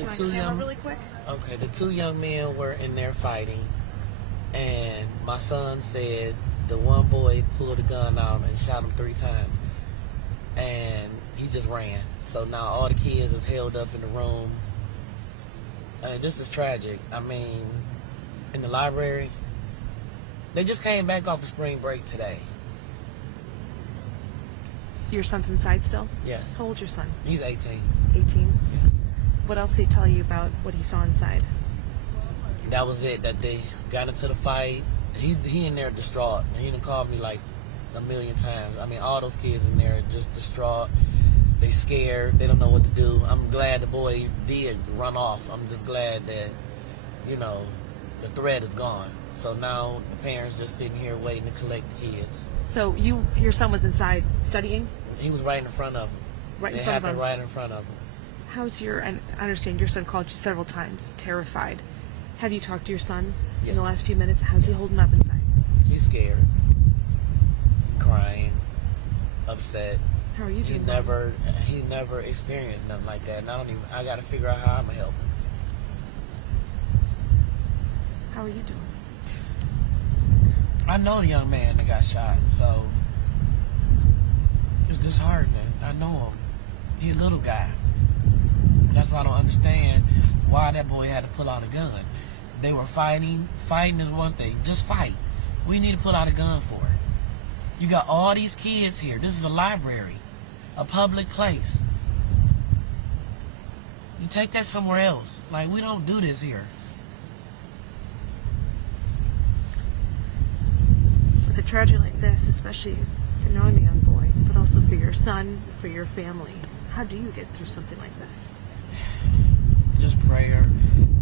asking on camera really quick? Okay, the two young men were in there fighting, and my son said the one boy pulled a gun out and shot him 3 times, and he just ran. So now all the kids is held up in the room. This is tragic. I mean, in the library, they just came back off of spring break today. Your son's inside still? Yes. How old's your son? He's 18. 18? Yes. What else did he tell you about what he saw inside? That was it, that they got into the fight. He in there distraught. He done called me like a million times. I mean, all those kids in there are just distraught. They scared. They don't know what to do. I'm glad the boy did run off. I'm just glad that, you know, the threat is gone. So now the parents just sitting here waiting to collect the kids. So your son was inside studying? He was right in front of him. Right in it front of happened him? right in front of him. I understand your son called you several times, terrified. Have you talked to your son in the Yes. last few minutes? How's he holding up inside? He's scared, crying, upset. How are you doing? He never experienced nothing like that. And I got to figure out how I'm gonna help him. How are you doing? I know a young man that got shot, so it's disheartening. I know him. He a little guy. That's why I don't understand why that boy had to pull out a gun. They were fighting. Fighting is one thing. Just fight. We need to pull out a gun for it. You got all these kids here. This is a library, a public place. You take that somewhere else. Like, we don't do this here. With a tragedy like this, especially for knowing the young boy, but also for your son, for your family, how do you get through something like this? Just prayer.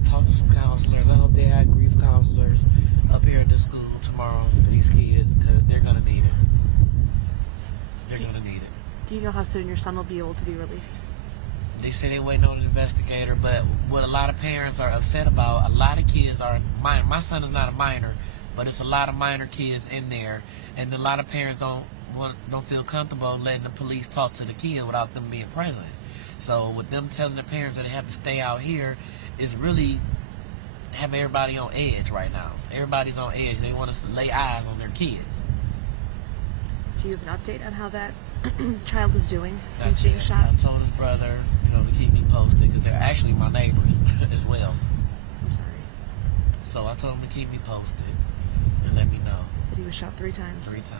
Talk to some counselors. I hope they have grief counselors up here at the school tomorrow for these kids, because they're going to need it. They're going to need it. Do you know how soon your son will be able to be released? They say they're waiting on an investigator, but what a lot of parents are upset about, a lot of kids are minor. My son is not a minor, but it's a lot of minor kids in there, and a lot of parents don't feel comfortable letting the police talk to the kid without them being present. So with them telling the parents that they have to stay out here is really having everybody on edge right now. Everybody's on edge. They want us to lay eyes on their kids. Do you have an update on how that child is doing since being shot? I told his brother, to keep me posted, because they're actually my neighbors as well. I'm sorry. So I told him to keep me posted and let me know. But he was shot 3 times? 3 times.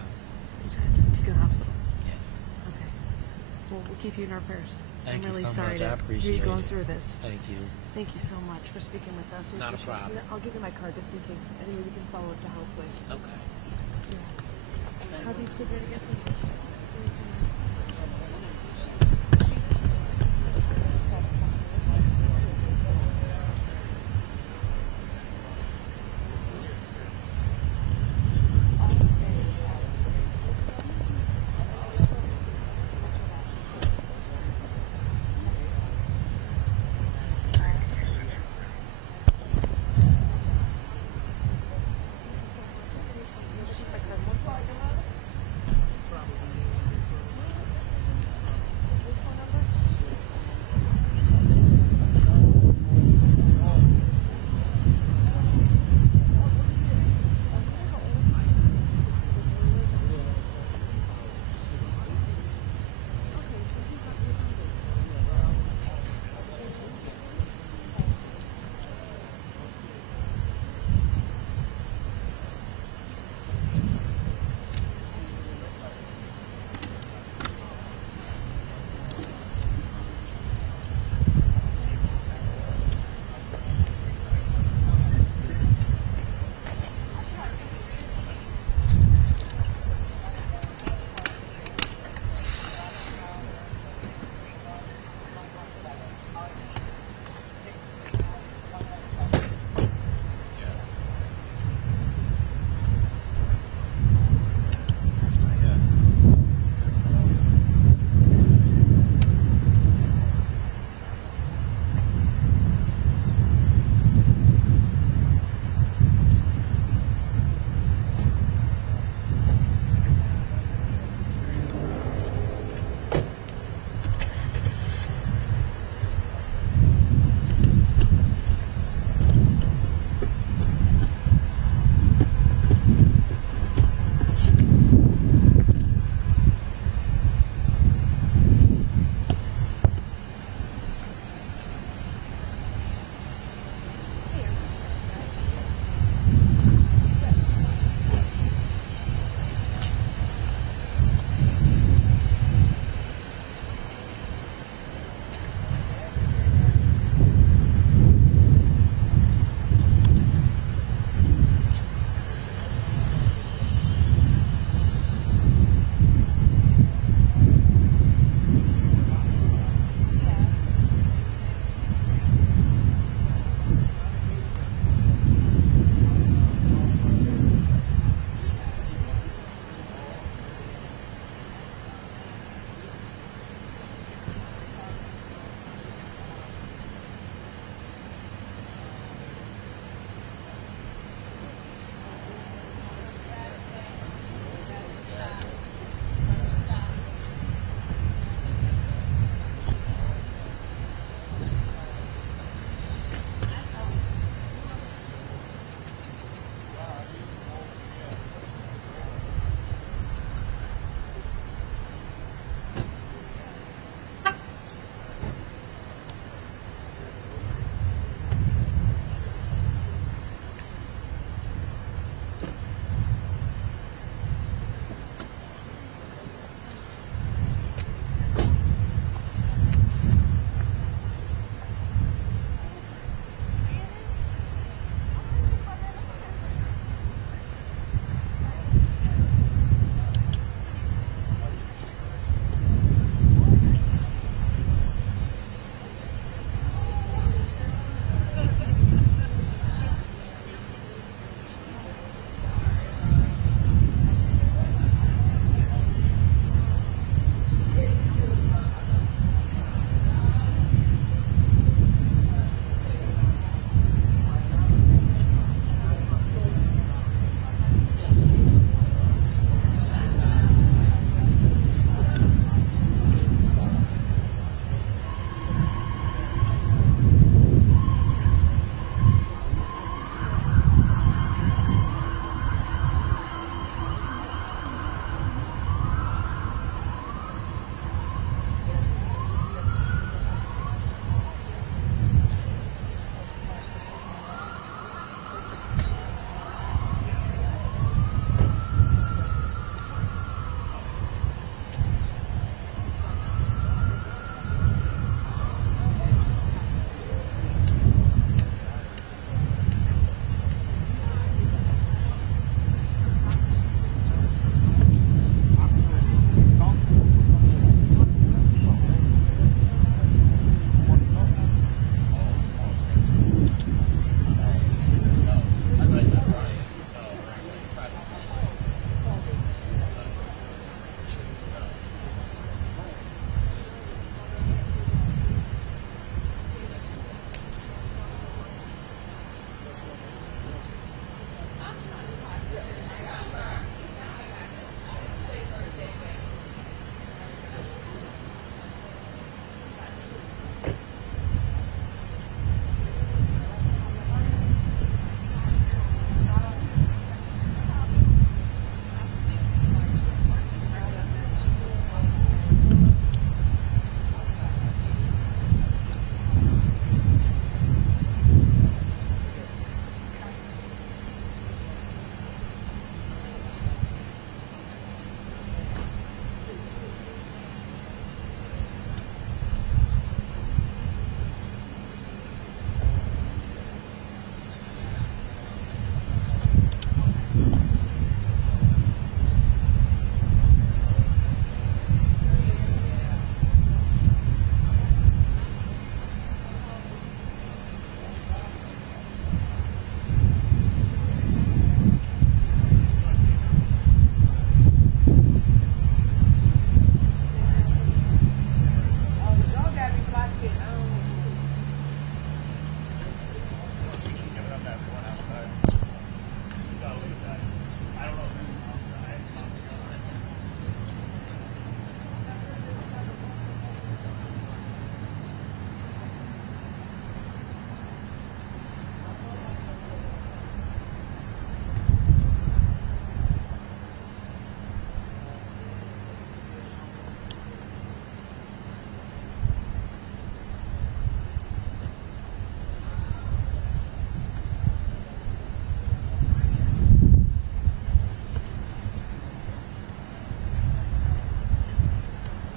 3 times. Take to the hospital? Yes. Okay. Well, we'll keep you in our prayers. Thank I'm really you so sorry much. I to appreciate hear you going it. through this. Thank you. Thank you so much for speaking with us. Not a problem. I'll give you my card just in case anybody we can follow up to help with. Okay. How these kids are to get through this?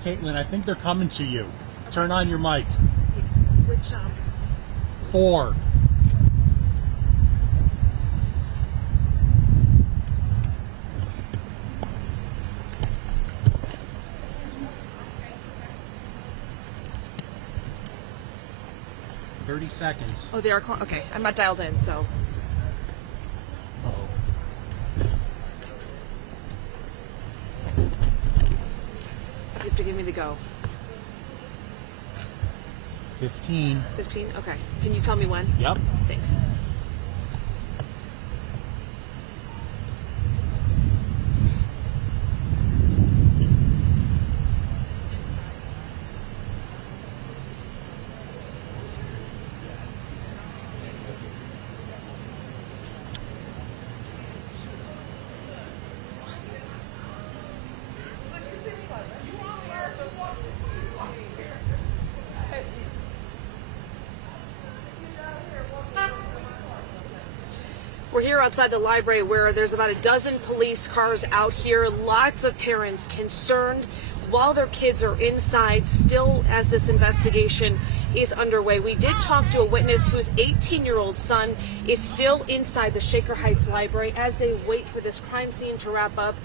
Caitlin, I think they're coming to you. Turn on your mic. Which 4. "30 seconds. Oh, they are calling. Okay, I'm not dialed in, so. Uh-oh. You have to give me the go. 15. 15? Okay. Can you tell me when? Yep. Thanks. We're here outside the library where there's about a dozen police cars out here. Lots of parents concerned while their kids are inside still as this investigation is underway. We did talk to a witness whose 18-year-old son is still inside the Shaker Heights Library as they wait for this crime scene to wrap up.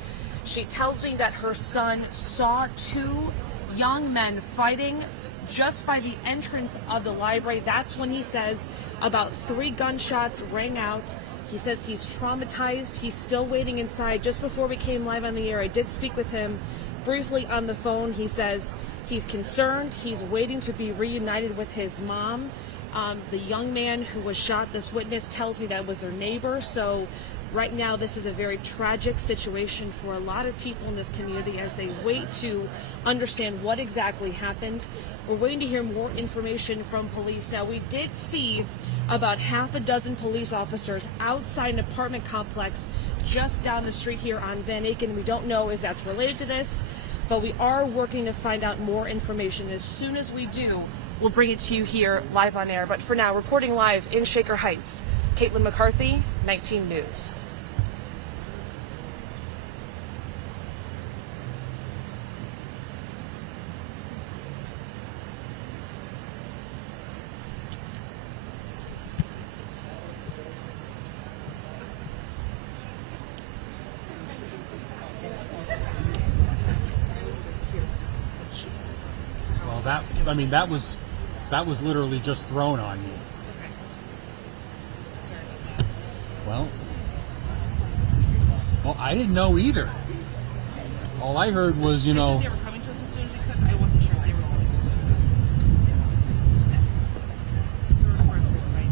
She tells me that her son saw 2 young men fighting just by the entrance of the library. That's when he says about 3 gunshots rang out. He says he's traumatized. He's still waiting inside. Just before we came live on the air, I did speak with him briefly on the phone. He says he's concerned. He's waiting to be reunited with his mom. The young man who was shot, this witness tells me that was their neighbor. So right now, this is a very tragic situation for a lot of people in this community as they wait to understand what exactly happened. We're waiting to hear more information from police. Now, we did see about half a dozen police officers outside an apartment complex just down the street here on Van Aken. We don't know if that's related to this, but we are working to find out more information. As soon as we do, we'll bring it to you here live on air. But for now, reporting live in Shaker Heights, Caitlin McCarthy, 19 News. Well, that was literally just thrown on you. Well, I didn't know either. All I heard was, They were coming to us as soon as we could. I wasn't sure they were going to us. So we're recording, right?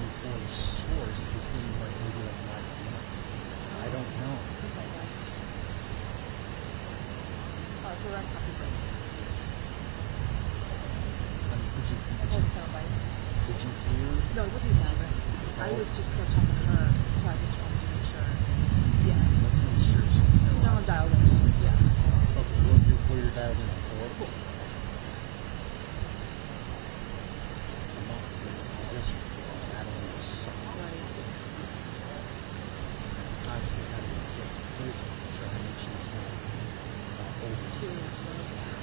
before the source is things like maybe like my, I don't know. Oh, so we're on top of 6. I mean, Hold the soundbite. did you hear? No, it wasn't that. I was just because I was talking to her, so I just wanted to make sure. Yeah. Let's make sure so you know. No, I'm dialed in. Yeah. Okay, well, you're dialed in on 4. Cool. I'm not in this position because I'm battling with something. Right. Constantly having to get clear to try to make sure it's not over. 2 is what is that?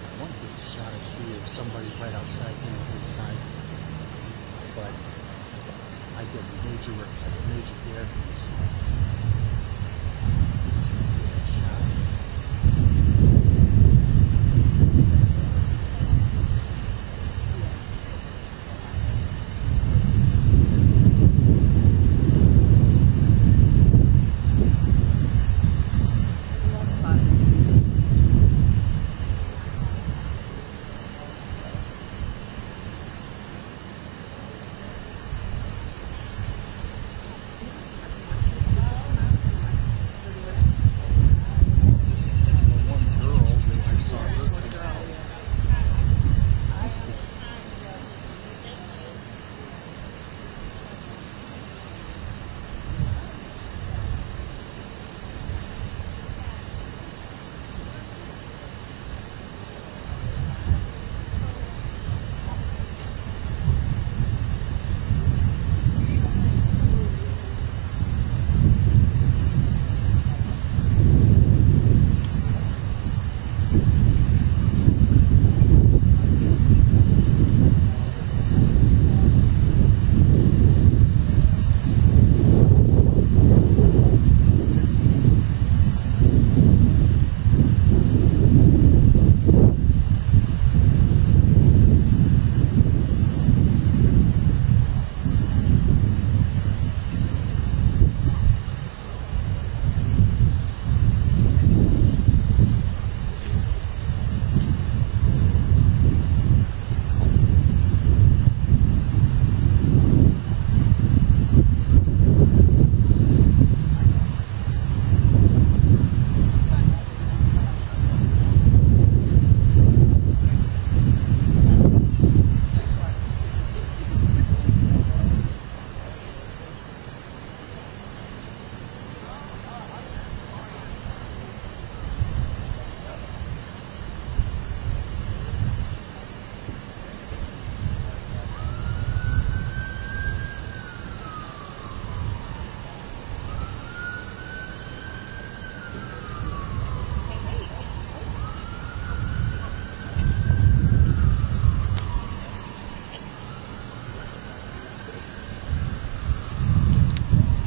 I want to get a shot and see if somebody's right outside, inside. But I get major therapies. Just can't get a shot. Left side of 6. The one girl that I saw her.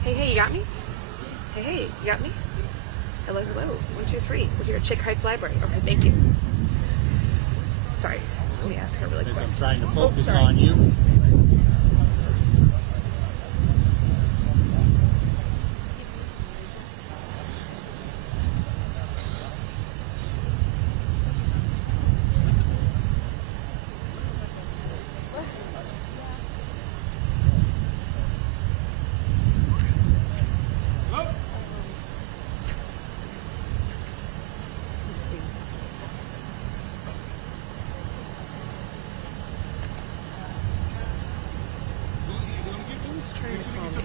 Hey, you got me? Hey, you got me? Hello. 1, 2, 3. We're here at Chick Heights Library. Okay, thank you. Sorry, let me ask her really As quick. I'm trying to focus sorry. on you. Let's see. Who's trying to call me?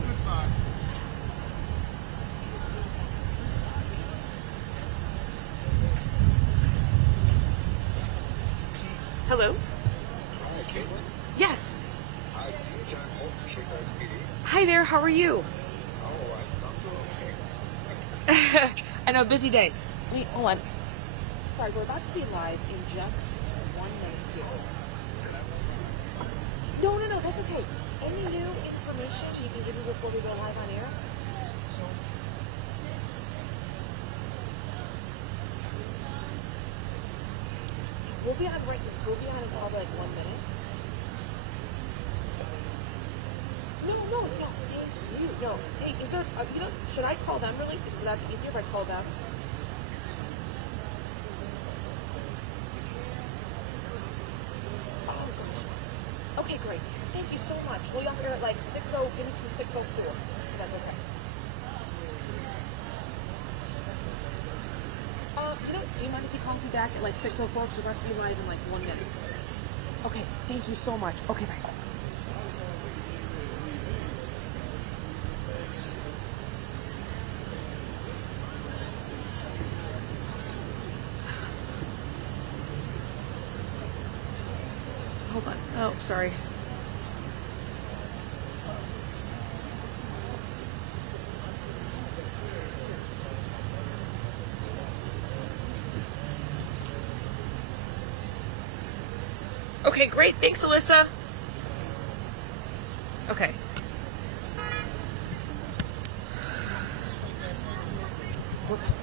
Hello? Hi, Caitlin. Yes. Hi, this is John Holt from Chick Heights PD. Hi there, how are you? Oh, I'm doing okay. I know, busy day. Wait, hold on. Sorry, we're about to be live in just 1 minute here. No, that's okay. Any new information you can give me before we go live on air? We'll be on right this. We'll be on in probably like 1 minute. No. Thank you. No. Hey, is there? Should I call them really? Would that be easier if I call them? Oh gosh. much. We'll be here at like 6:00, maybe to 6:04. If that's okay. Do you mind if he calls me back at like 6:04? Because we're about to be live in like 1 minute. Okay, thank you so much. Okay, bye. Hold on. Oh, sorry. Okay, great. Thanks, Alyssa. Okay. Whoops.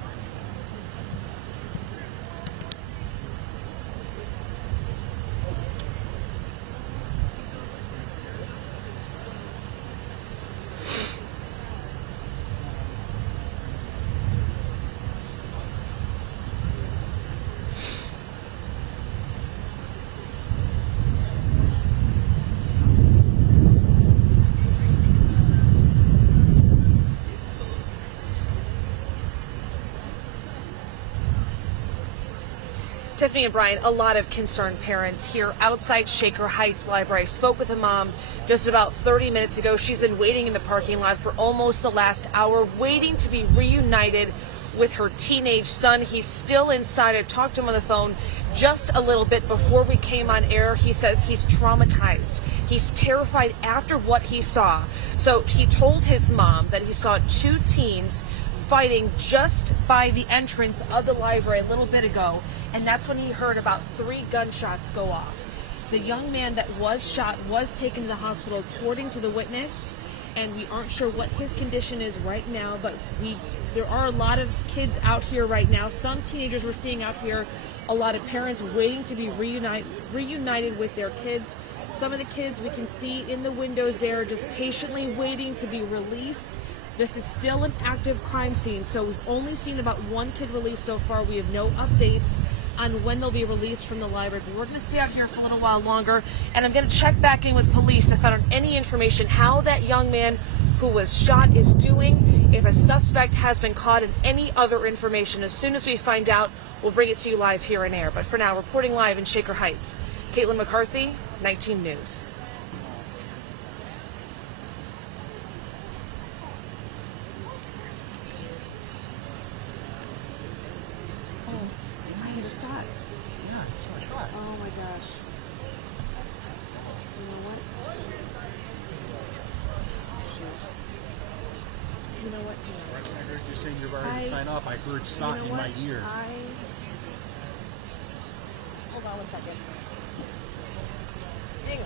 Tiffany and Brian, a lot of concerned parents here outside Shaker Heights Library. I spoke with a mom just about 30 minutes ago. She's been waiting in the parking lot for almost the last hour, waiting to be reunited with her teenage son. He's still inside. I talked to him on the phone just a little bit before we came on air. He says he's traumatized. He's terrified after what he saw. So he told his mom that he saw two teens fighting just by the entrance of the library a little bit ago, and that's when he heard about 3 gunshots go off. The young man that was shot was taken to the hospital according to the witness, and we aren't sure what his condition is right now, but there are a lot of kids out here right now. Some teenagers we're seeing out here, a lot of parents waiting to be reunited with their kids. Some of the kids we can see in the windows there just patiently waiting to be released. This is still an active crime scene, so we've only seen about 1 kid released so far. We have no updates on when they'll be released from the library, but we're going to stay out here for a little while longer, and I'm going to check back in with police to find out any information how that young man who was shot is doing, if a suspect has been caught, and any other information. As soon as we find out, we'll bring it to you live here in air. But for now, reporting live in Shaker Heights, Caitlin McCarthy, 19 News. Oh my gosh. You know what? You know what? Right when I heard you saying you're ready to sign off, I heard "shot" in my ear. Hold on 1 second. Hang on.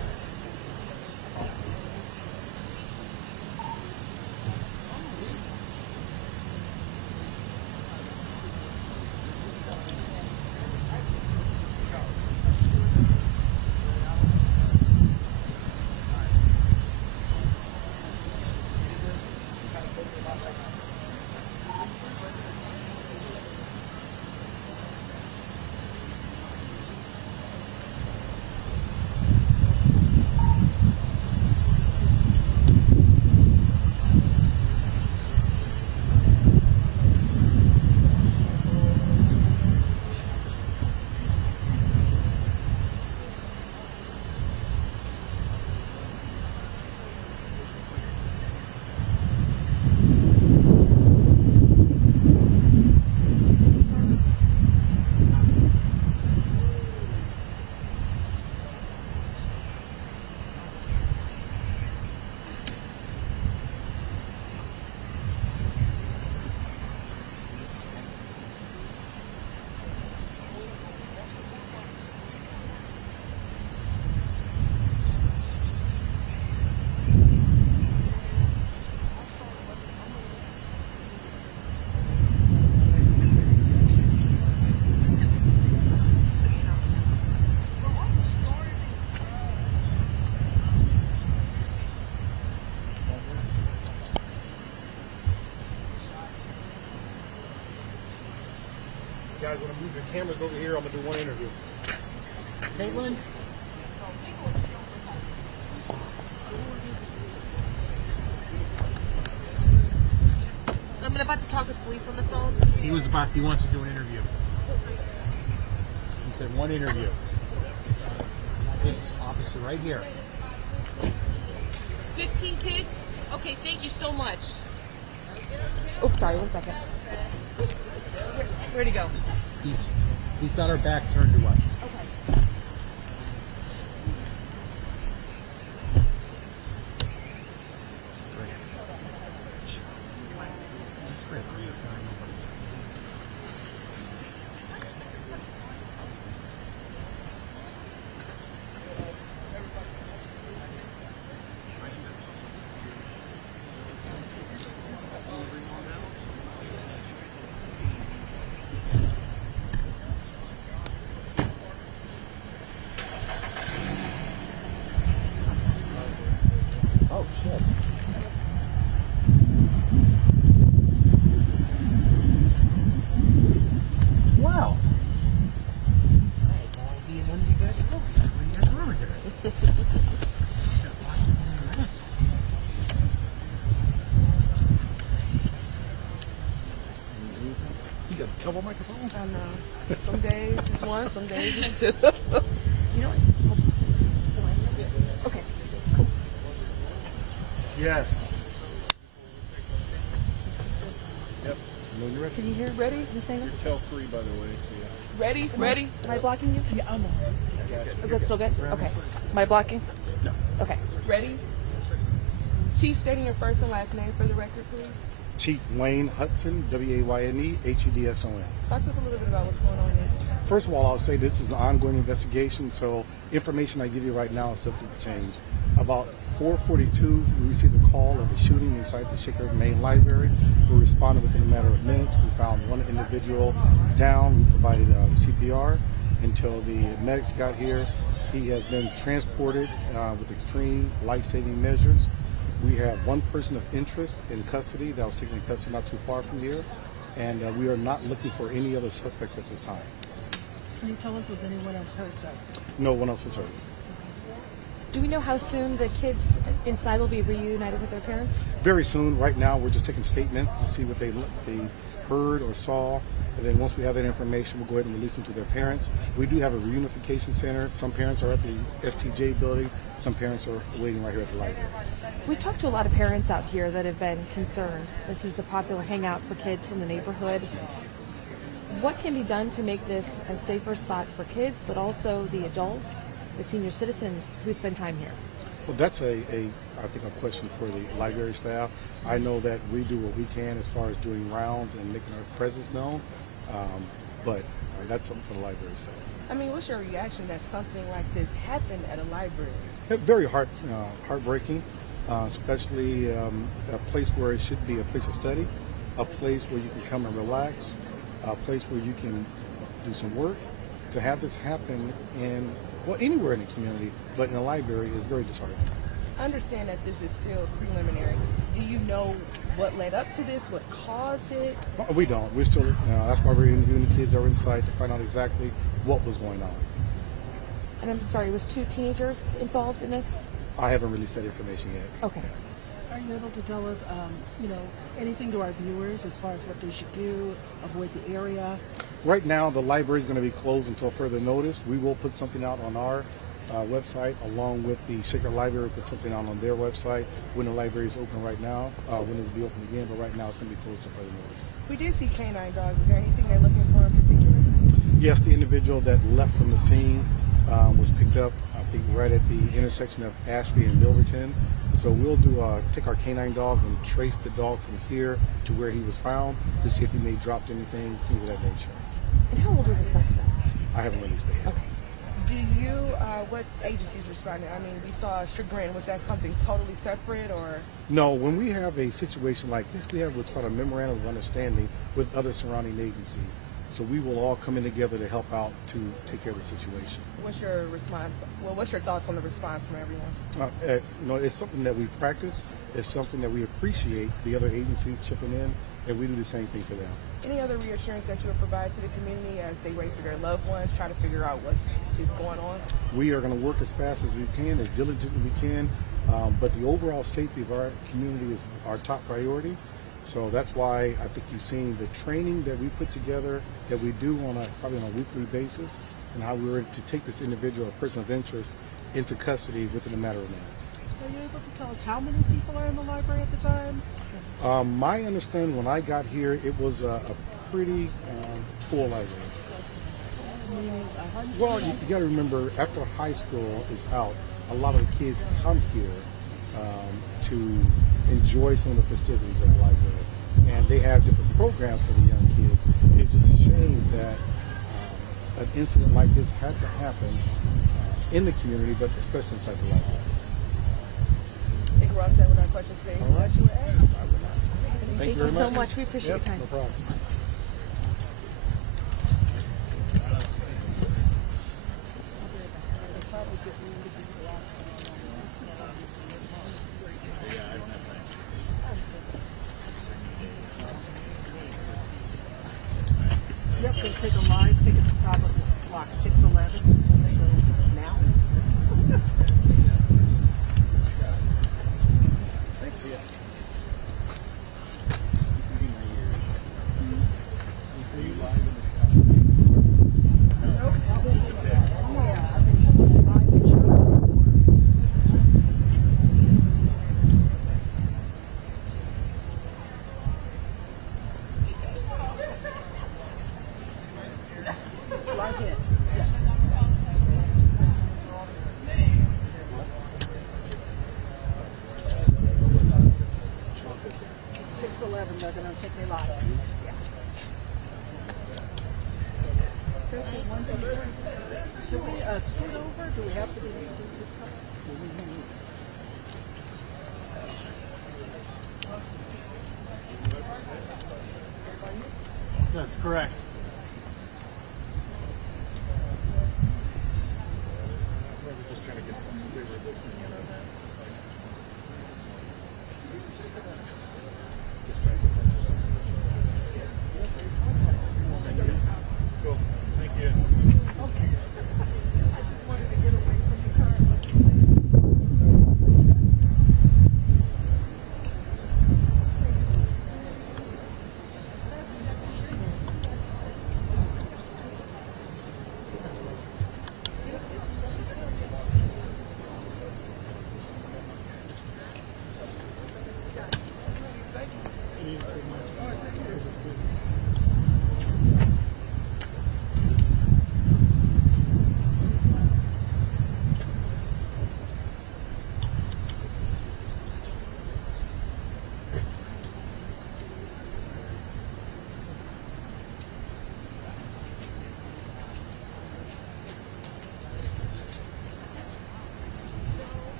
You guys want to move your cameras over here? I'm going to do one interview. Caitlin? about to talk with police on the phone? He wants to do an interview. He said one interview. This officer right here. 15 kids? Okay, thank you so much. Oh, sorry, 1 second. Where'd he go? He's got our back turned to us. Okay. Oh shit. Wow. I had no idea none of you guys were over there. When you guys were over here. You got a double microphone? I know. Some days it's one, some days it's two. You know what? Okay. Yes. Yep. No, you're ready. Can you hear? Ready? You saying? Tel 3, by the way. Yeah. Ready? Ready? Am I blocking you? Yeah, I'm on. That's still good? Okay. Am I blocking? No. Okay. Ready? Chief, stating your first and last name for the record, please. Chief Wayne Hudson, Wayne Hudson. Talk to us a little bit about what's going on here. First of all, I'll say this is an ongoing investigation, so information I give you right now is subject to change. About 4:42, we received a call of a shooting inside the Shaker main library. We responded within a matter of minutes. We found one individual down. We provided CPR until the medics got here. He has been transported with extreme life-saving measures. We have one person of interest in custody that was taken in custody not too far from here, and we are not looking for any other suspects at this time. Can you tell us, was anyone else hurt, sir? No one else was hurt. Do we know how soon the kids inside will be reunited with their parents? Very soon. Right now, we're just taking statements to see what they heard or saw, and then once we have that information, we'll go ahead and release them to their parents. We do have a reunification center. Some parents are at the STJ building. Some parents are waiting right here at the library. We've talked to a lot of parents out here that have been concerned. This is a popular hangout for kids in the neighborhood. What can be done to make this a safer spot for kids, but also the adults, the senior citizens who spend time here? Well, that's I think a question for the library staff. I know that we do what we can as far as doing rounds and making our presence known, but that's something for the library staff. I mean, what's your reaction that something like this happened at a library? Very heartbreaking, especially a place where it should be a place of study, a place where you can come and relax, a place where you can do some work. To have this happen anywhere in the community, but in a library is very disheartening. I understand that this is still preliminary. Do you know what led up to this, what caused it? We don't. We're still, that's why we're interviewing the kids that are inside to find out exactly what was going on. And I'm sorry, was 2 teenagers involved in this? I haven't released that information yet. Okay. Are you able to tell us, anything to our viewers as far as what they should do, avoid the area? Right now, the library is going to be closed until further notice. We will put something out on our website, along with the Shaker Library, put something out on their website when the library is open right now, when it will be open again, but right now it's going to be closed until further notice. We did see canine dogs. Is there anything they're looking for in particular? Yes, the individual that left from the scene was picked up, I think, right at the intersection of Ashby and Milverton. So we'll take our canine dog and trace the dog from here to where he was found to see if he may have dropped anything, things of that nature. And how old was the suspect? I haven't released that yet. Okay. Do you, what agencies responded? I mean, we saw Chagrin. Was that something totally separate or? No, when we have a situation like this, we have what's called a memorandum of understanding with other surrounding agencies. So we will all come in together to help out to take care of the situation. What's your response? Well, what's your thoughts on the response from everyone? It's something that we practice. It's something that we appreciate the other agencies chipping in, and we do the same thing for them. Any other reassurance that you would provide to the community as they wait for their loved ones, try to figure out what is going on? We are going to work as fast as we can, as diligently as we can, but the overall safety of our community is our top priority. So that's why I think you've seen the training that we put together, that we do probably on a weekly basis, and how we were to take this individual or person of interest into custody within a matter of minutes. Are you able to tell us how many people are in the library at the time? My understanding when I got here, it was a pretty full library. Well, you got to remember, after high school is out, a lot of the kids come here to enjoy some of the festivities of the library, and they have different programs for the young kids. It's just a shame that an incident like this had to happen in the community, but especially inside the library. I think we're all set with our questions today. All right. You would add? Thank you you very so much. much. We appreciate Yep, your time. no problem. Yep, going to take a live pick at the top of this block 611. So now. Live hit. Yes. 611, they're going to take me live. Yeah. Do we scoot over? Do we have to be this That's correct.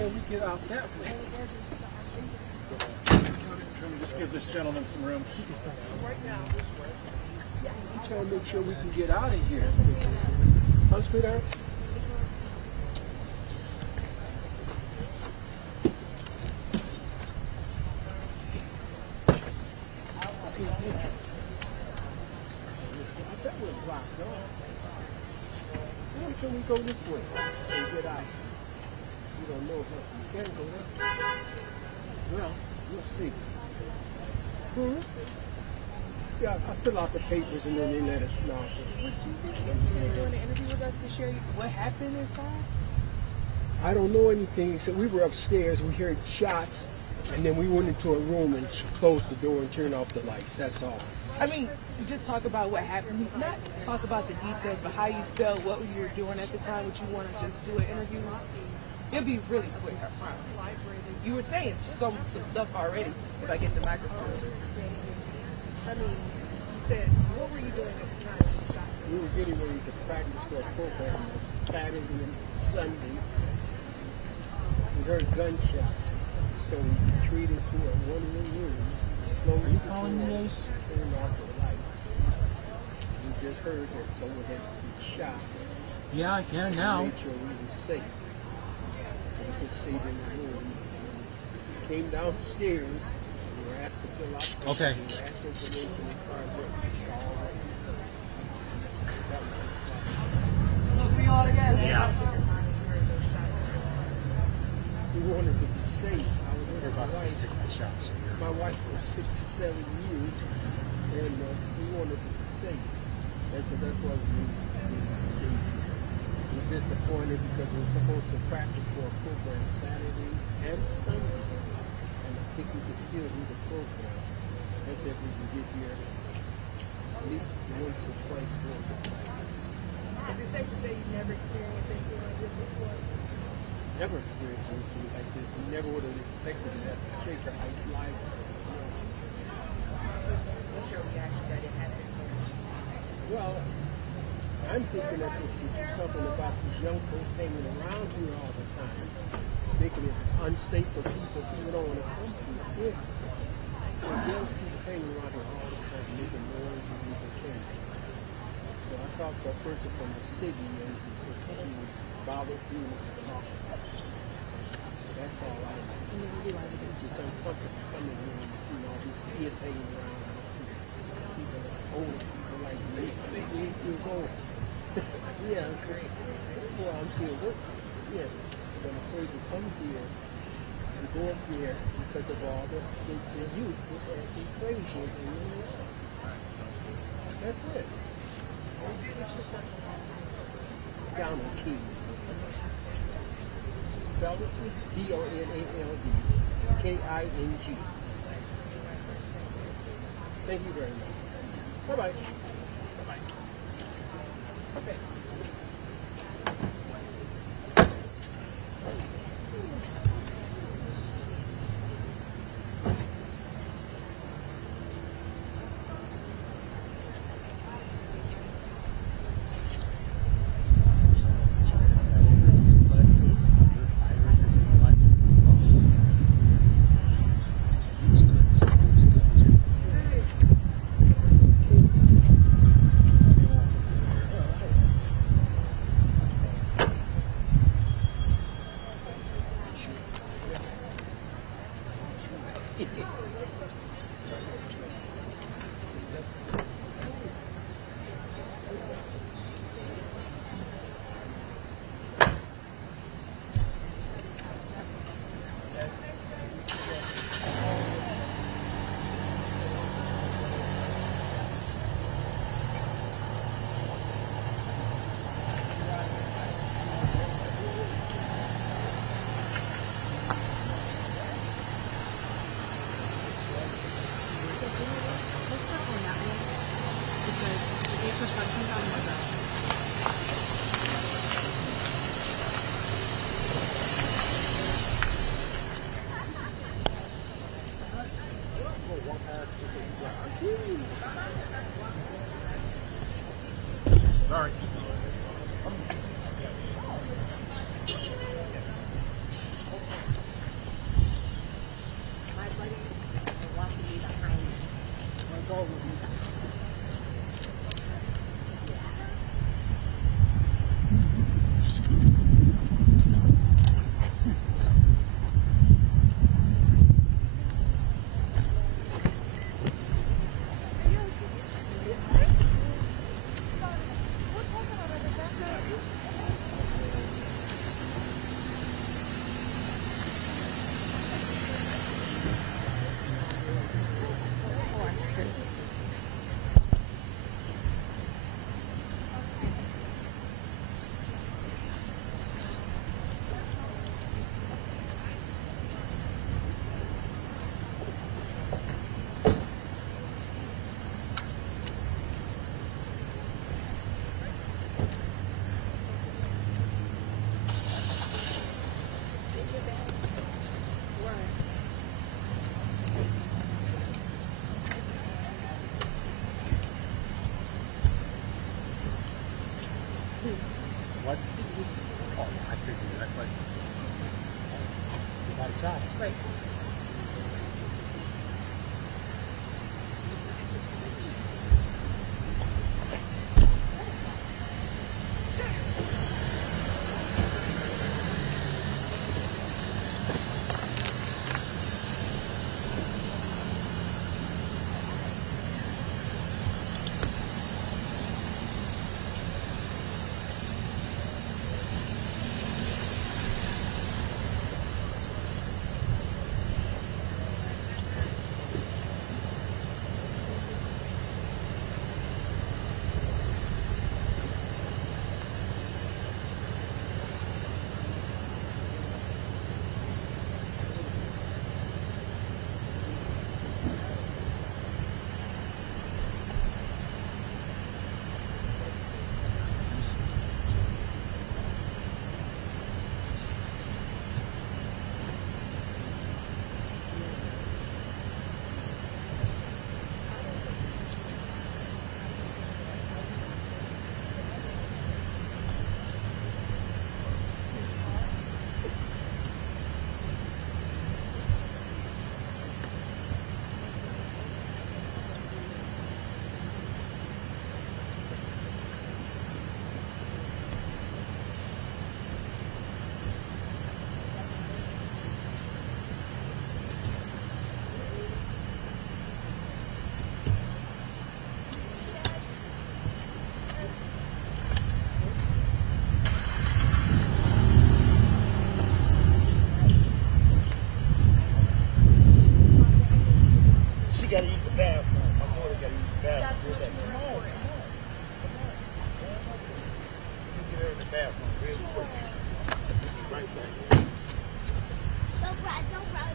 Can we get out that way? Can we just give this gentleman some room? I'm trying to make sure we can get out of here. Huh, sweetheart? That was blocked off. Why can we go this way and get out? We don't know if we can go there. Well, we'll see. Yeah, I fill out the papers and then they let us know. Would you be interested in doing an interview with us to share what happened inside? I don't know anything except we were upstairs, we heard shots, and then we went into a room and closed the door and turned off the lights. That's all. I mean, just talk about what happened. Not talk about the details, but how you felt, what you were doing at the time. Would you want to just do an interview? It'll be really quick, I promise. You were saying some stuff already. If I get the microphone. I mean, you said, what were you doing at the time? We were getting ready to practice for a program on Saturday and Sunday. We heard gunshots, so we retreated to one of the rooms, closed the door, turned off the lights. We just heard that someone had been shot. Yeah, I can now. Made sure we were safe. So we could stay in the room. We came downstairs. We were asked to fill out papers. Okay. We were asked information as far as what we saw. That was Look, we all together. Yeah. we wanted to be safe. I was with my wife. Take my shots here. My wife for 67 years, and we wanted to be safe. And so that's why we stayed. We're disappointed because we're supposed to practice for a program Saturday and Sunday. And I think we could still do the program. That's if we can get here at least once or twice more. Is it safe to say you've never experienced anything like this before? Never experienced anything like this. We never would have expected to have to shake our ice life. What's your reaction that it happened? Well, I'm thinking that they should do something about these young folks hanging around here all the time, making it unsafe for people who don't want to come here. There's young people hanging around here all the time, making noise and using cameras. So I talked to a person from the city and he said he would bother through and talk about it. So that's all I know. It's just uncomfortable coming here and seeing all these kids hanging around. People, older people like me, 88 years old. Yeah, it's great. Well, I'm saying, what? Yeah, I'm afraid to come here and go up there because of all the youth was acting crazy. That's it. Down on Key. Spell it D-O-N-A-L-D K-I-N-G. Thank you very much. Bye-bye. Okay. Sorry. My buddies are walking me behind me. My goal would be behind me. What What? Oh, I figured that, but you got a shot. Right. She got to use the bathroom. My daughter got to use the bathroom. Come on. Let me get her in the bathroom real quick. Right back. Don't cry, don't cry.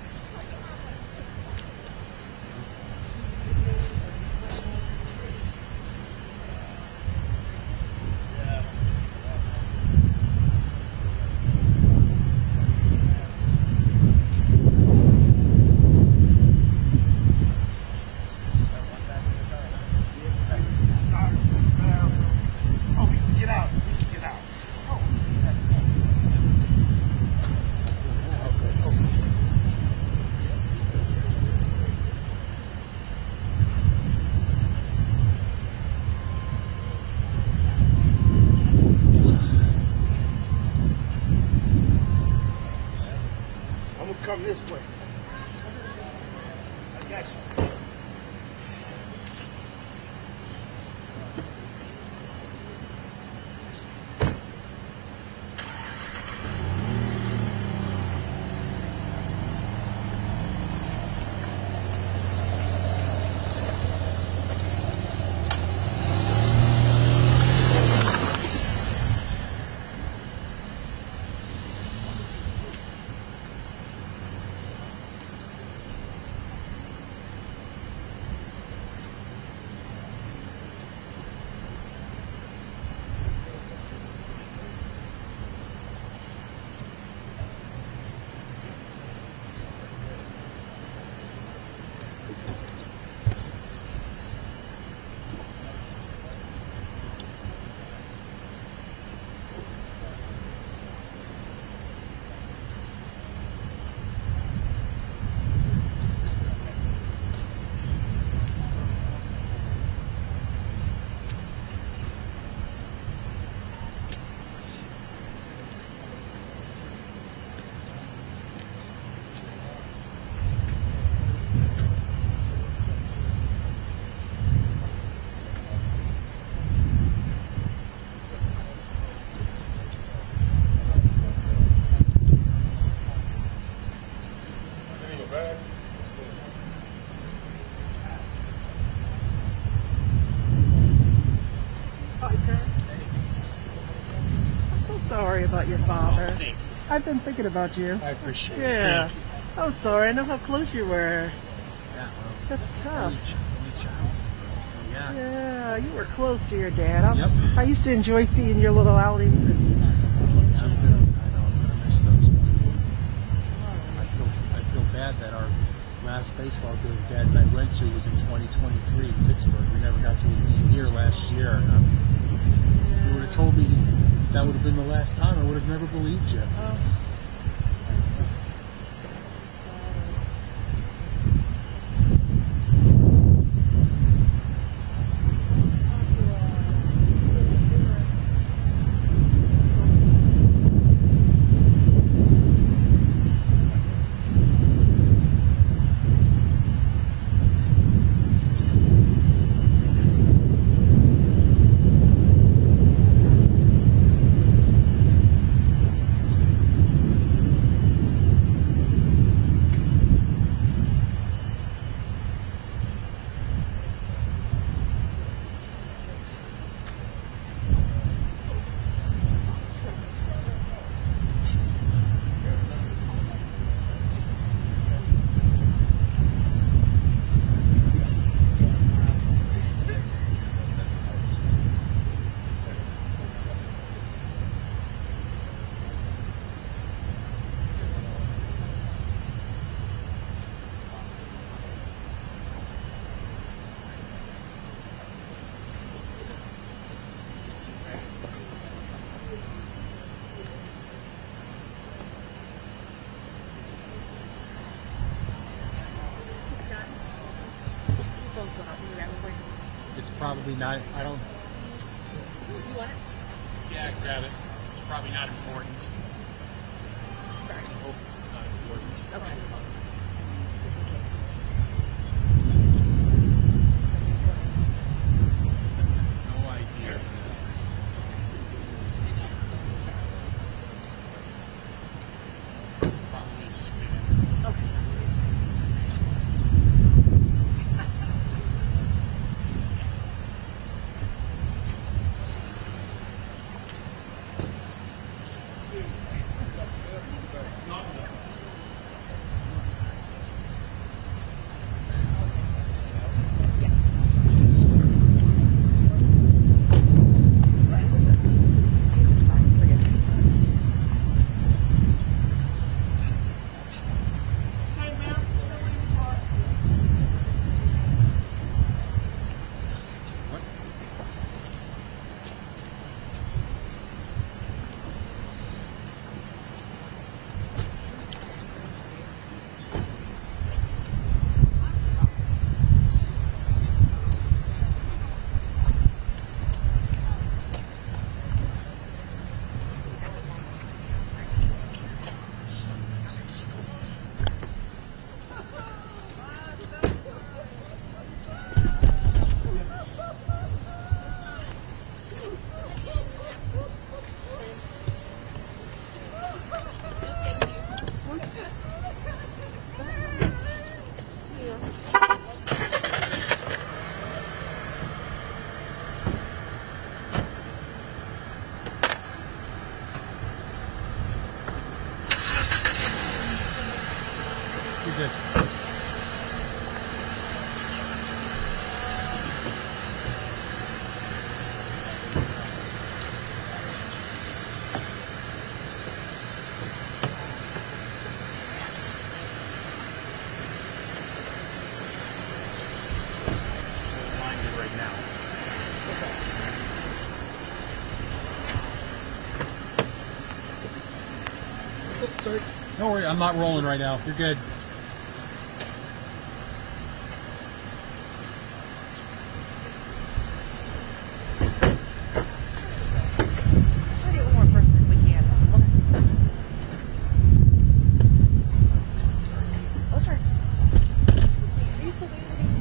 I'm going to come this way. I got you. Sorry about your father. I've been thinking about you. I appreciate it. Yeah. Thank you. I'm sorry. I know how close you were. Yeah, well, That's tough. early child syndrome, so yeah. Yeah, you were close to your dad. Yep. I used to enjoy seeing your little outing. I know, I'm gonna miss those. I feel bad that our last baseball game Dad and I went to was in 2023 in Pittsburgh. We never got to a game here last year. You would have told me that would have been the last time, I would have never believed you. It's just sad. It's probably not, I don't, You want it? yeah, grab it. It's probably not important. Sorry. I hope it's not important. Okay. Just in case. No idea. Probably spam. Okay. You're good. Right now. Oh, sorry. Don't worry, I'm not rolling right now. You're good. Try to get one more person if we can. Okay. Oh, sorry. Are you still waiting?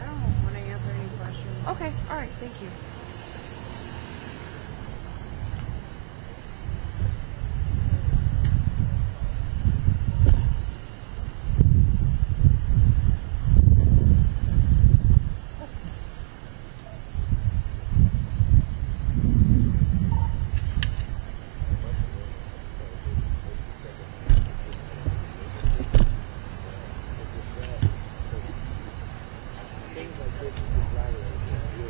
I don't want to answer any questions. Okay. All right. Thank you. Things like this is just rather than you.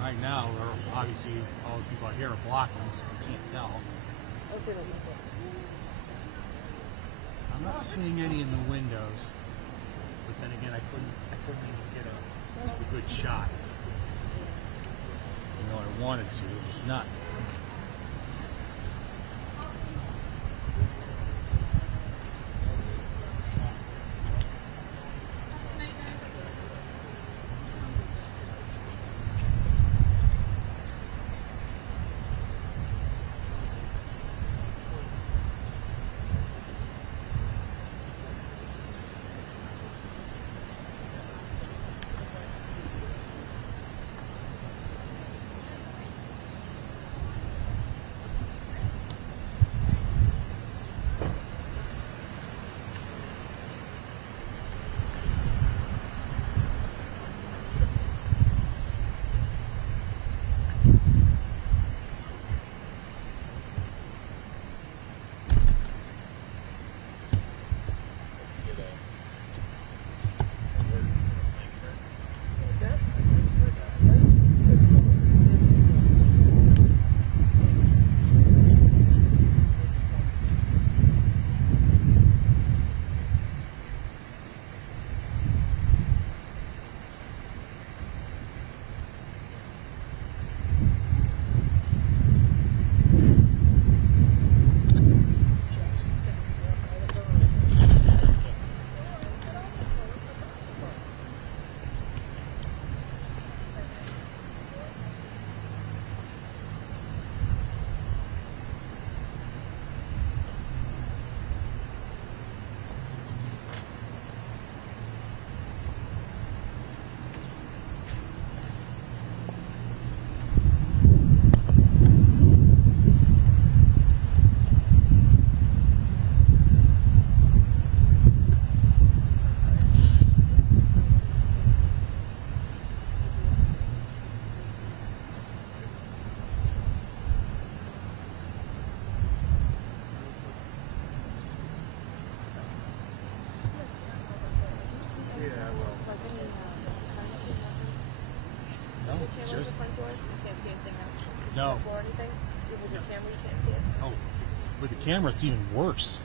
Right now, obviously all the people out here are blocking, so you can't tell. I'm not seeing any in the windows, but then again, I couldn't even get a good shot. You know, I wanted to, it was not. Camera at the front door? You can't see anything else? No. Or anything? With your camera, you can't see it? Oh, with the camera, it's even worse.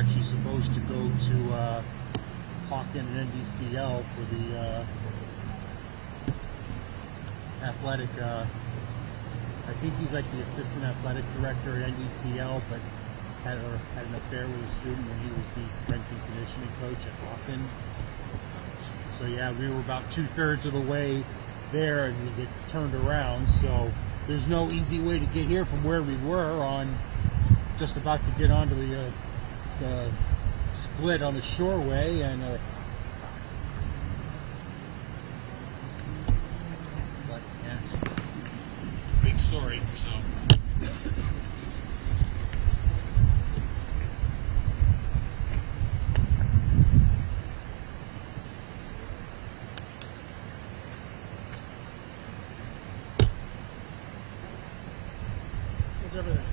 actually supposed to go to Aken and NDCL for the athletic. I think he's like the assistant athletic director at NDCL, but had an affair with a student when he was the strength and conditioning coach at Aken. So yeah, we were about 2/3 of the way there, and we get turned around. So there's no easy way to get here from where we were on. Just about to get onto the split on the shoreway, and but yeah, big story. So. Everything.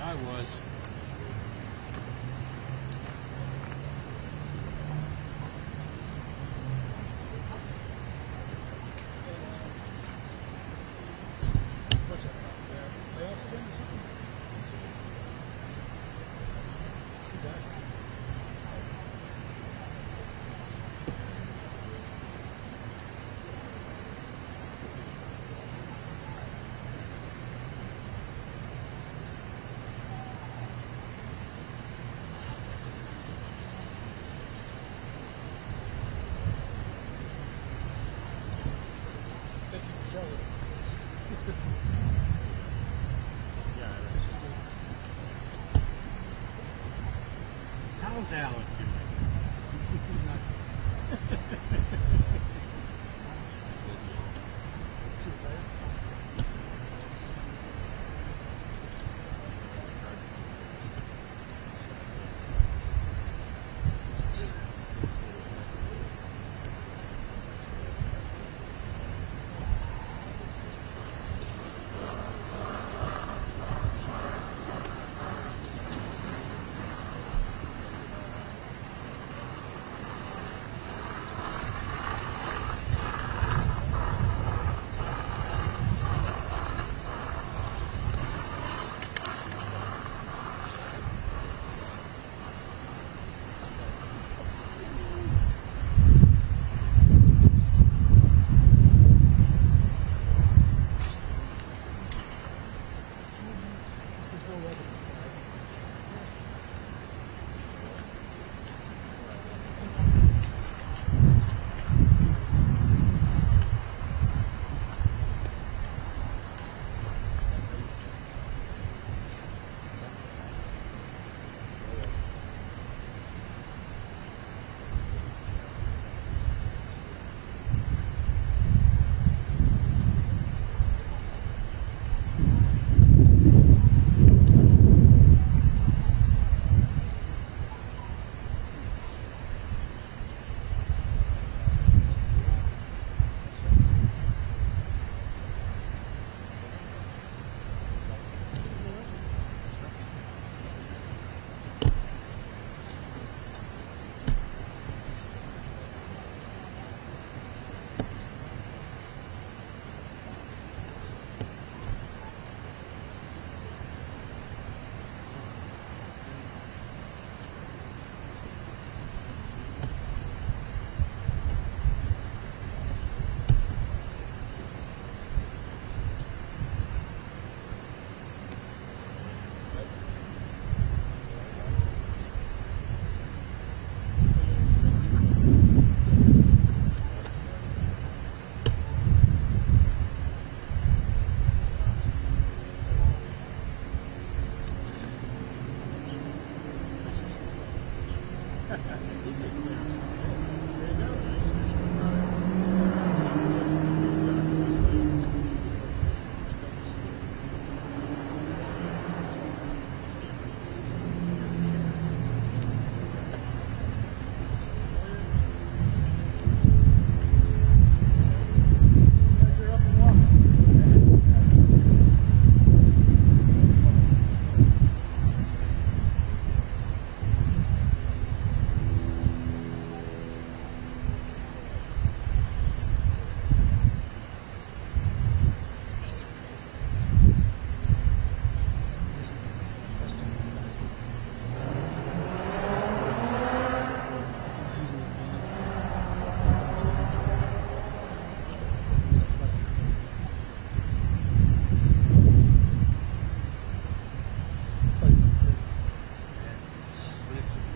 I was. How's Alec doing?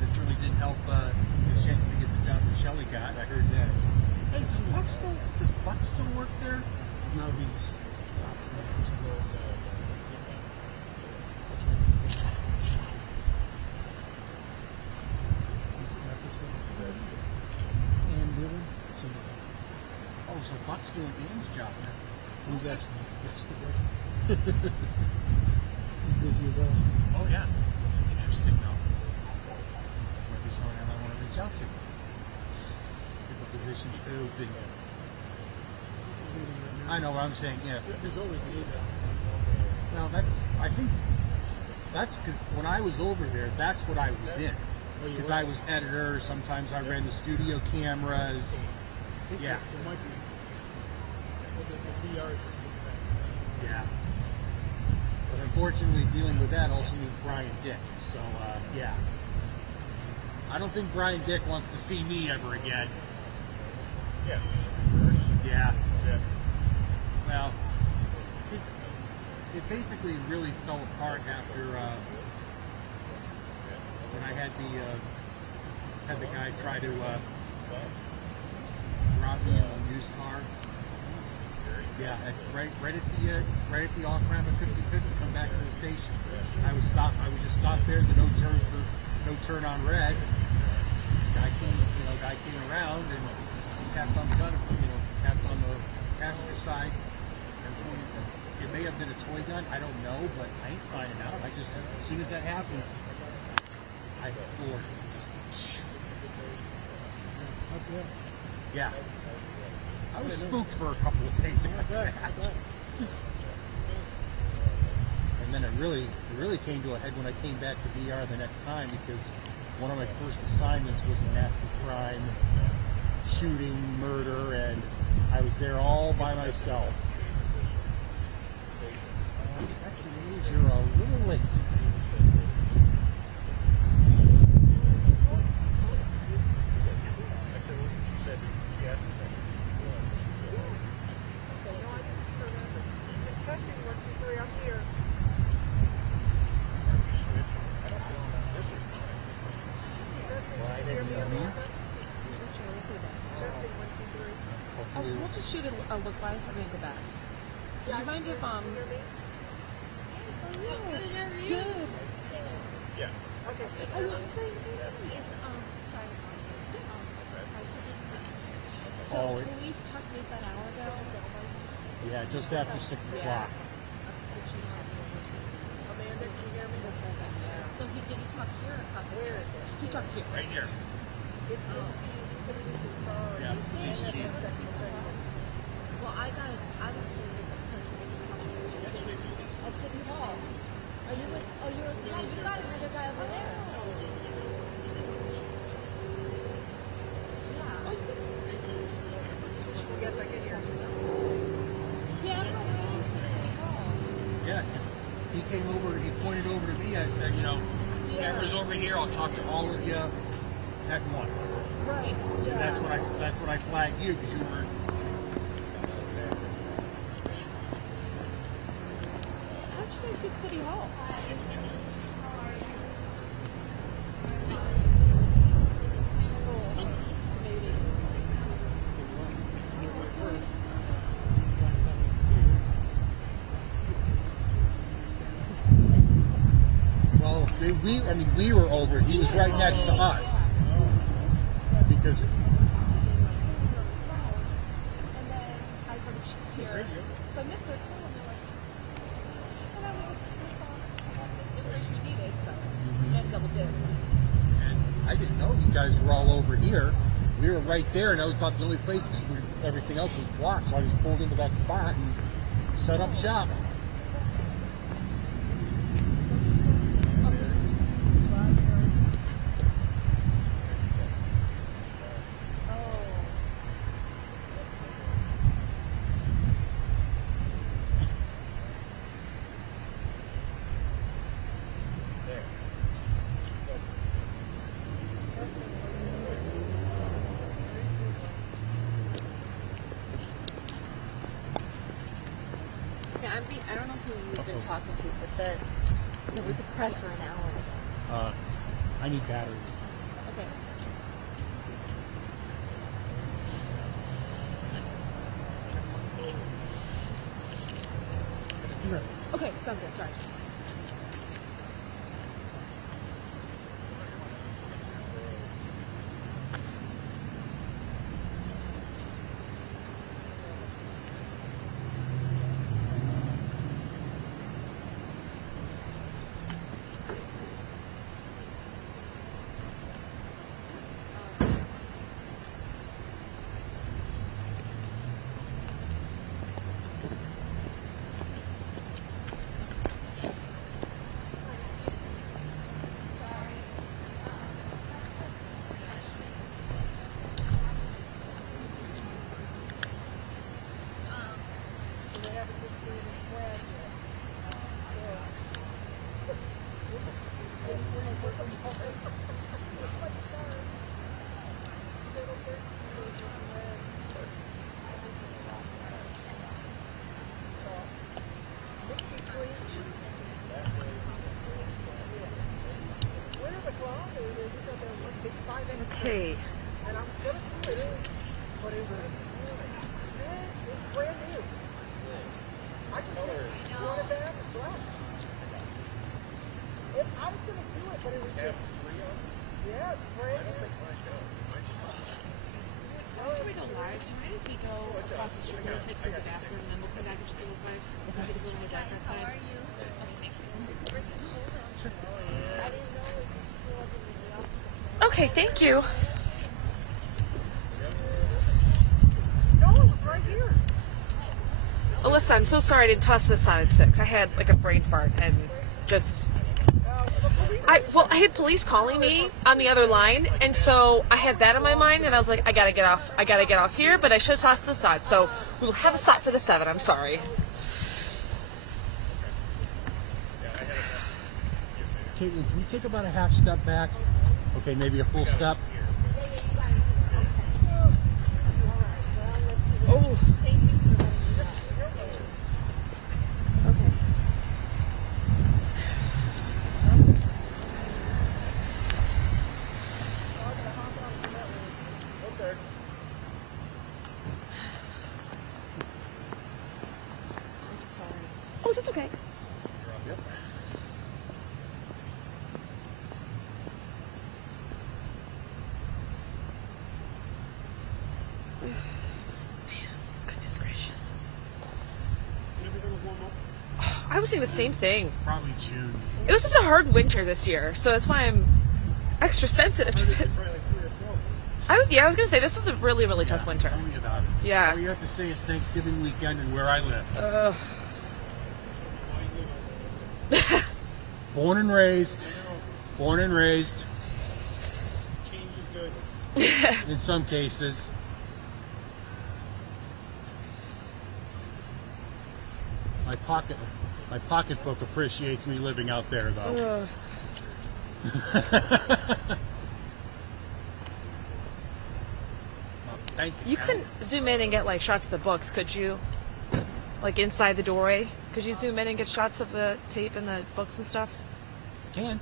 It certainly didn't help his chance to get the job that Shelley got. I heard that. Hey, does Buck still work there? No, he's Oh, so Buck's doing Ian's job now. He's actually he's busy as well. Oh yeah. Interesting though. Might be someone I might want to reach out to. If the position's open. I know what I'm saying, yeah. There's always need. Well, I think that's because when I was over there, that's what I was in. Because I was editor, sometimes I ran the studio cameras. Yeah. There might be. The VR is just Yeah. But unfortunately, dealing with that also means Brian Dick. So, yeah. I don't think Brian Dick wants to see me ever again. Yeah. Yeah. Yeah. Well, it basically really fell apart after when I had the guy try to rob me in a used car. Yeah, right at the off ramp of 55th to come back to the station. I was just stopped there. The no turn on red. Guy came around and he tapped on the gun. Tapped on the passenger side. It may have been a toy gun. I don't know, but I ain't finding out. As soon as that happened, I floored it. Just. Yeah. I was spooked for a couple of days after that. And then it really came to a head when I came back to VR the next time, because one of my first assignments was a nasty crime, shooting, murder, and I was there all by myself. You're a little late. We'll just shoot a look live and then go back. So do you mind if Good. Yeah. Okay. I was saying Yes, sorry. So Oh, it- police took me about an hour ago. Yeah, just after 6 o'clock. Amanda, can you hear me? So did he talk here or across the street? He talked here. Right here. It's empty. You put it in the car. Yeah, police chief. Well, I was going to get the press release across the street. At City Hall. Are you with, yeah, you got another guy over there. Yeah. Yes, I can hear you. Yeah, I'm over City Hall. Yeah, because he came over, he pointed over to me. I said, camera's over here. I'll talk to all of you at once. Right. And that's when I flagged you, because you were. How'd you guys get City Hall? Well, we were over. He was right next to us. Because And then I saw the chicks here. So I missed their call and they're like, she said I was the information we needed, so and double dip. and I didn't know you guys were all over here. We were right there, and I was about the only place because everything else was blocked. So I just pulled into that spot and set up shop. Yeah, I don't know who you've been talking to, but there was a press for an hour. I need batteries. Okay. Okay, sounds good. Sorry. Okay. Can we go live tonight? If we go across the street real quick to the bathroom, and then we'll come back and just go live because it's a little bit dark outside. Okay, thank you. Okay, thank you. Alyssa, I'm so sorry I didn't toss this on at 6. I had like a brain fart and just I had police calling me on the other line, and so I had that in my mind, and I was like, I gotta get off here, but I should have tossed this on. So we'll have a stop for the 7. I'm sorry. Caitlin, can you take about a half step back? Okay, maybe a full step. Oh. I'm sorry. Oh, that's okay. Yep. Goodness gracious. I was saying the same thing. Probably June. It was just a hard winter this year, so that's why I'm extra sensitive to this. I was gonna say this was a really, really tough winter. Tell me about it. Yeah. All you have to say is Thanksgiving weekend and where I live. Born and raised. Change is good. In some cases. My pocketbook appreciates me living out there, though. Thank you. You couldn't zoom in and get like shots of the books, could you? Like inside the doorway? Could you zoom in and get shots of the tape and the books and stuff? Can.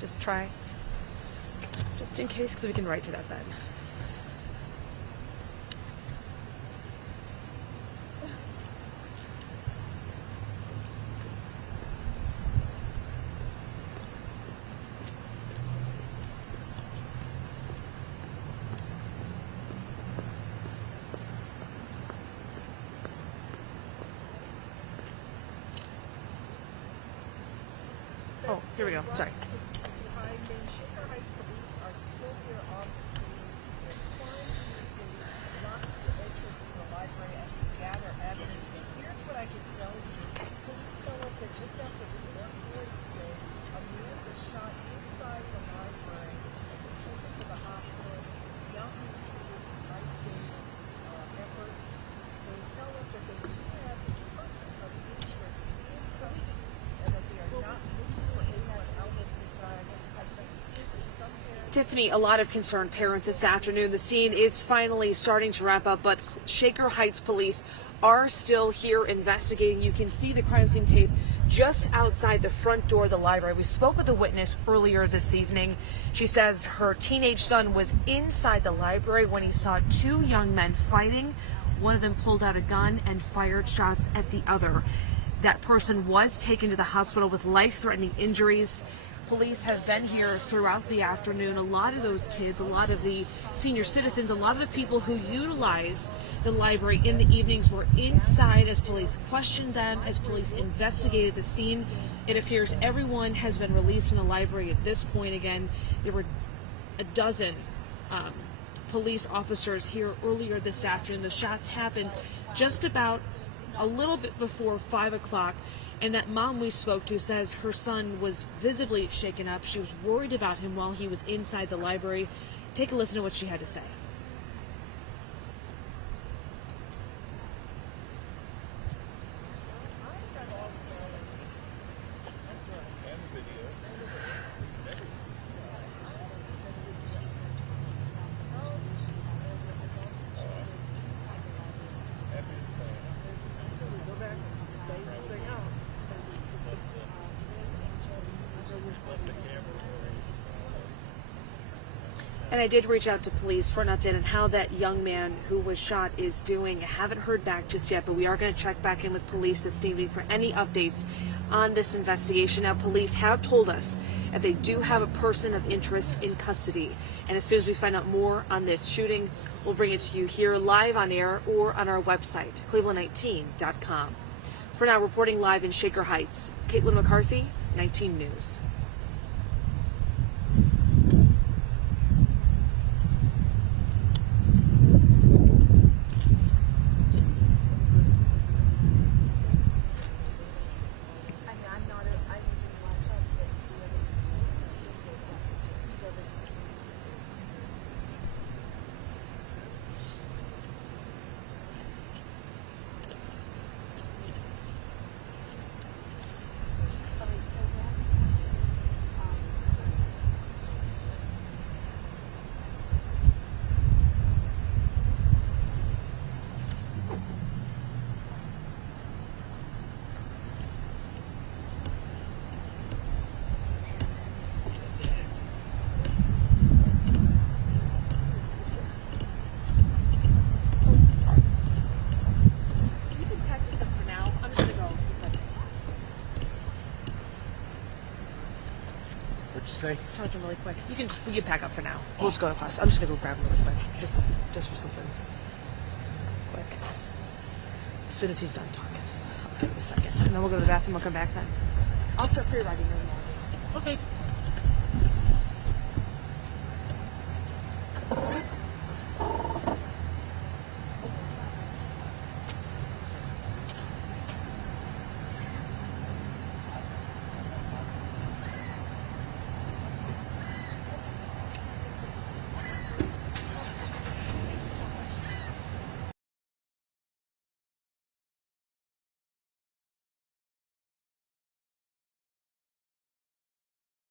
Just try. Just in case, because we can write to that then. Oh, here we go. Sorry. Behind me, Shaker Heights police are still here on the scene. There's crime using blocks the entrance to the library as we gather evidence. But here's what I can tell you. Police tell us that just after 4:40 today, a man was shot inside the library and was taken to the hospital. Young police life-saving efforts. They tell us that they do have a person of interest in custody and that they are not looking for anyone else inside. Tiffany, a lot of concerned parents this afternoon. The scene is finally starting to wrap up, but Shaker Heights police are still here investigating. You can see the crime scene tape just outside the front door of the library. We spoke with a witness earlier this evening. She says her teenage son was inside the library when he saw two young men fighting. One of them pulled out a gun and fired shots at the other. That person was taken to the hospital with life-threatening injuries. Police have been here throughout the afternoon. A lot of those kids, a lot of the senior citizens, a lot of the people who utilize the library in the evenings were inside as police questioned them, as police investigated the scene. It appears everyone has been released from the library at this point. Again, there were a dozen police officers here earlier this afternoon. The shots happened just about a little bit before 5 o'clock. And that mom we spoke to says her son was visibly shaken up. She was worried about him while he was inside the library. Take a listen to what she had to say. And I did reach out to police for an update on how that young man who was shot is doing. I haven't heard back just yet, but we are going to check back in with police this evening for any updates on this investigation. Now, police have told us that they do have a person of interest in custody. And as soon as we find out more on this shooting, we'll bring it to you here live on air or on our website, cleveland19.com. For now, reporting live in Shaker Heights, Caitlin McCarthy, 19 News. Say? Charge him really quick. We can pack up for now. We'll just go across. I'm just gonna go grab him really quick, just for something quick. As soon as he's done talking, I'll give him a second, and then we'll go to the bathroom. I'll come back then. I'll start pre-writing. Okay.